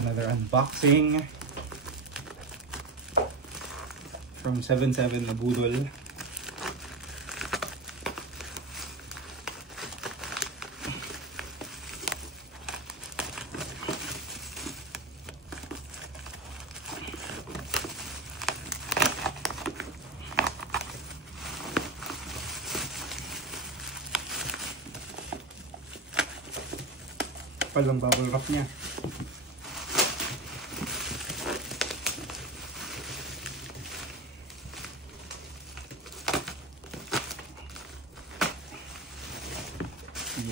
another unboxing from 77 na budol. Palang bubble wrap niya.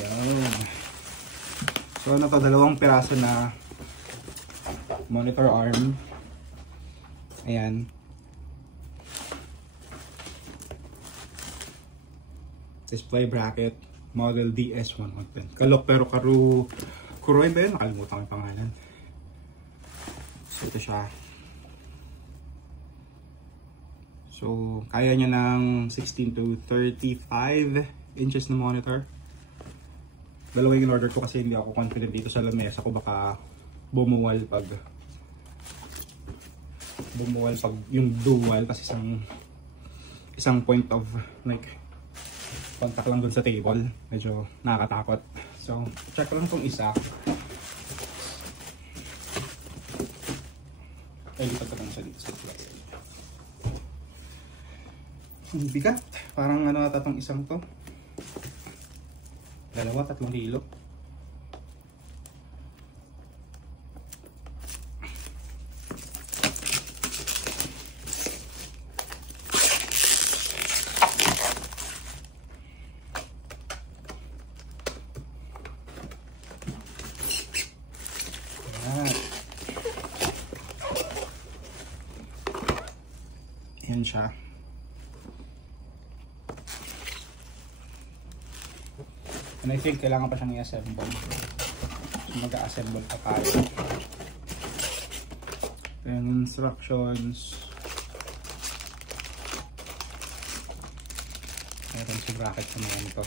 Yan. So ano to, dalawang piraso na monitor arm. Ayan. Display bracket model DS110. Kalok pero Kuroy ba yun? Nakalimutan ko yung pangalan. So ito siya. So kaya niya ng 16 to 35 inches na monitor. Dalawa yung order ko kasi hindi ako confident dito sa lamesa ko, baka bumuwal pag yung dual kasi isang point of like contact lang dun sa table, medyo nakakatakot. So check lang tong isa. Ay, lipat ko lang siya dito sa flyer. Ang bigat, parang ano ata tong isang to, 2-3 kilo. Yan siya. And I think kailangan pa siyang i-assemble. So mag-a-assemble pa tayo. And instructions. Meron si bracket sa mga nito.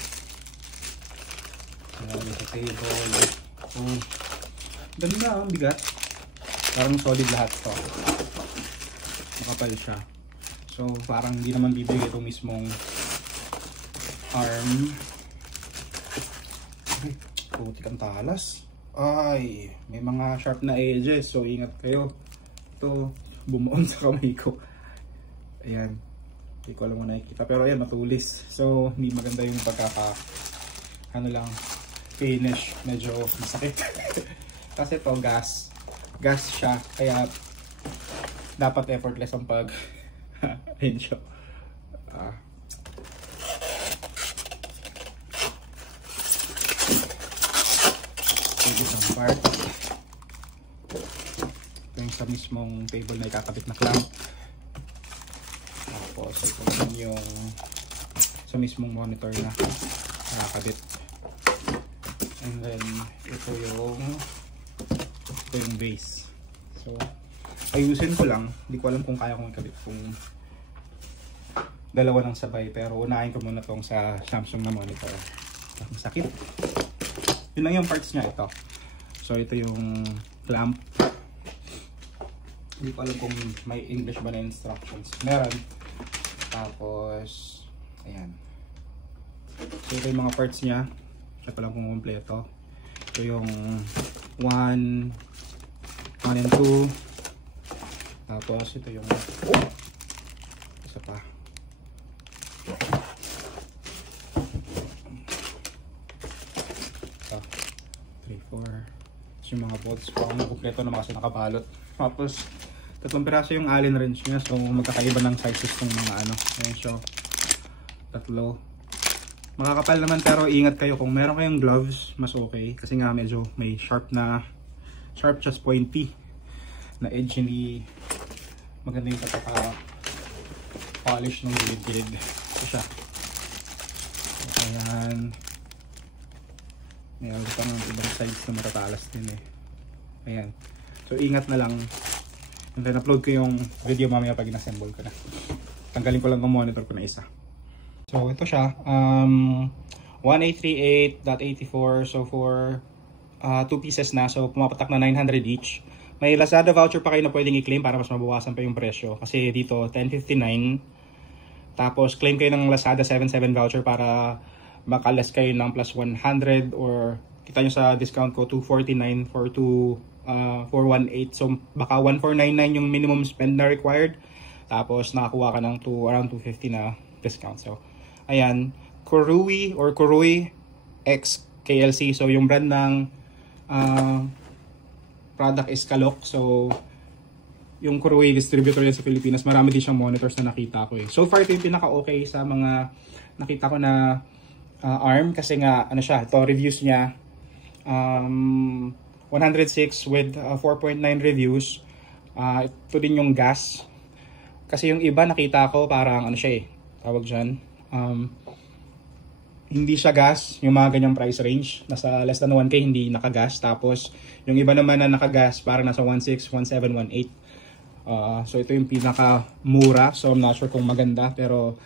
Meron sa table. Oh, ganda, ang bigat. Parang solid lahat to. Makapal siya. So parang hindi naman bibigay itong mismong arm. Ay, putik ang talas. Ay, may mga sharp na edges, so ingat kayo. Ito, bumuon sa kamay ko. Ayan, hindi ko alam kung nakikita, pero ayan, matulis. So hindi maganda yung finish, medyo masakit. Kasi ito gas siya, kaya dapat effortless ang pag ayun siya. Isang part. Ito yung sa mismong table na ikakabit na clamp. Tapos ito yung sa mismong monitor na nakakabit. And then ito yung base. So ayusin ko lang, hindi ko alam kung kaya kong ikabit kung dalawa ng sabay, pero unahin ko muna tong sa Samsung na monitor. Masakit. Yun lang yung parts niya, ito. So ito yung clamp. Hindi ko alam kung may English ba na instructions. Meron. Tapos ayan. So ito yung mga parts niya. Check ko lang kung kompleto. Ito yung 1 and 2. Tapos ito yung isa pa. Ito, 3, 4. Yung mga bolts pa kung kompleto naman kasi nakabalot. Tapos 3 piraso yung Allen wrench niya, so magkakaiba ng sizes ng mga ano. Ayan siya, 3. Makakapal naman, pero ingat kayo kung meron kayong gloves, mas okay kasi nga medyo may sharp just pointy na edge, hindi maganda yung pagkaka-polish ng gilid-gilid. Ito siya. Ayan. Mayroon pang ibang sides na matatalas din eh. Ayan. So ingat na lang. And then upload ko yung video mamaya pag in-assemble ko na. Tanggalin ko lang ang monitor ko na isa. So ito siya. 1838.84. So for 2 pieces na. So pumapatak na 900 each. May Lazada voucher pa kayo na pwedeng i-claim para mas mabawasan pa yung presyo. Kasi dito 1059. Tapos claim kayo ng Lazada 77 voucher para makalas kayo ng plus 100, or kita nyo sa discount ko 249 for 418. So baka 1499 yung minimum spend na required. Tapos nakakuha ka ng around 250 na discount. So ayan, Kurui or Kurui X KLC. So yung brand ng product is Kalok. So yung Kurui distributor yan sa Pilipinas. Marami din siyang monitors na nakita ko eh. So far ito yung pinaka okay sa mga nakita ko na arm, kasi nga ano siya, ito reviews niya 106 with 4.9 reviews. Ito din yung gas, kasi yung iba nakita ko parang ano siya eh, tawag dyan, hindi siya gas, yung mga ganyang price range nasa less than 1k hindi nakagas. Tapos yung iba naman na nakagas parang nasa 16, 17, 18. So ito yung pinaka mura, so I'm not sure kung maganda, pero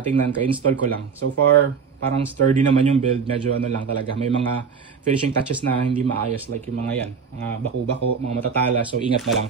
tingnan ko, install ko lang. So far parang sturdy naman yung build, medyo ano lang talaga, may mga finishing touches na hindi maayos, like yung mga yan, mga bako-bako, mga matatala, so ingat na lang.